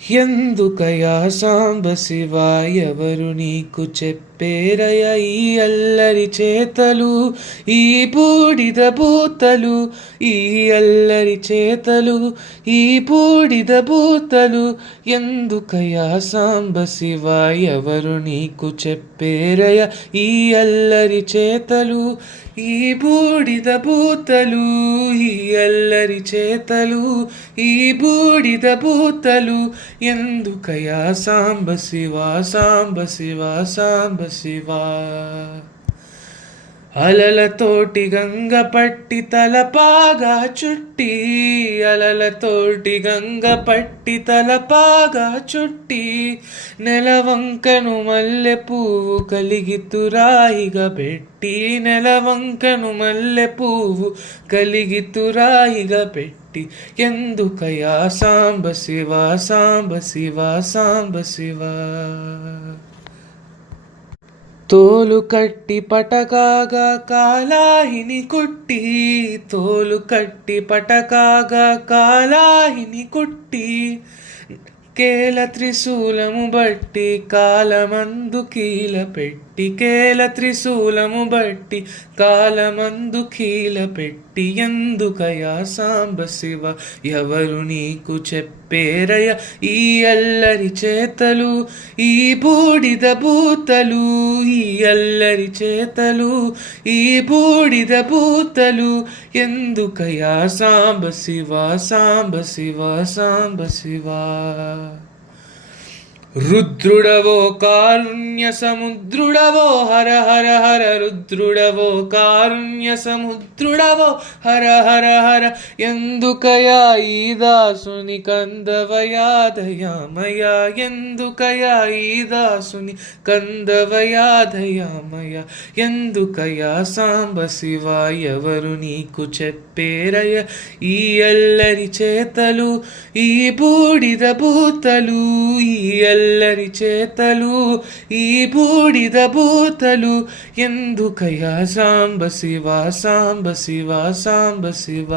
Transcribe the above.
ఎందుకయా సాంబ శివ ఎవరు నీకు చెప్పేరయ ఈ అల్లరి చేతలు, ఈ బూడిద బూతలు, ఈ అల్లరి చేతలు, ఈ బూడిద బూతలు. ఎందుకయా సాంబ శివ ఎవరు నీకు చెప్పేరయ ఈ అల్లరి చేతలు, ఈ బూడిద బూతలు, ఈ అల్లరి చేతలు, ఈ బూడిద బూతలు. ఎందుకయా సాంబ శివ సాంబ శివ సాంబ శివ. అలలతోటి గంగ పట్టి తలపాగా చుట్టి, అలలతోటి గంగ పట్టి తలపాగా చుట్టి, నెలవంకను మల్లె పువ్వు కలిగి తురాయిగా పెట్టి, నెలవంకను మల్లె పువ్వు కలిగి తురాయిగా పెట్టి. ఎందుకయా సాంబ శివ సాంబ శివ సాంబ శివ. తోలు కట్టి పటకాగా కాలాహిని కుట్టి, తోలు కట్టి పటకాగా కాలాహిని కుట్టి, కేల త్రిశూలము బట్టి కాలమందు కీల పెట్టి, కేల త్రిశూలము బట్టి కాలమందు కీల పెట్టి. ఎందుకయా సాంబ శివ ఎవరు నీకు చెప్పేరయ ఈ అల్లరి చేతలు, ఈ బూడిద బూతలు, ఈ అల్లరి చేతలు, ఈ బూడిద బూతలు. ఎందుకయా సాంబ శివ సాంబ శివ సాంబ శివ. రుద్రుడవో కారుణ్య సముద్రుడవో హర హర హర, రుద్రుడవో కారుణ్య సముద్రుడవో హర హర హర. ఎందుకయా ఈ దాసుని కందవయా దయామయ, ఎందుకయా ఈ దాసుని కందవయా దయామయ. ఎందుకయా సాంబ శివ ఎవరు నీకు చెప్పేరయ ఈ అల్లరి చేతలు, ఈ బూడిద బూతలు, ఈ అల్లరి చేతలు, ఈ బూడిద బూతలు. ఎందుకయా సాంబ శివ సాంబ శివ సాంబ శివ.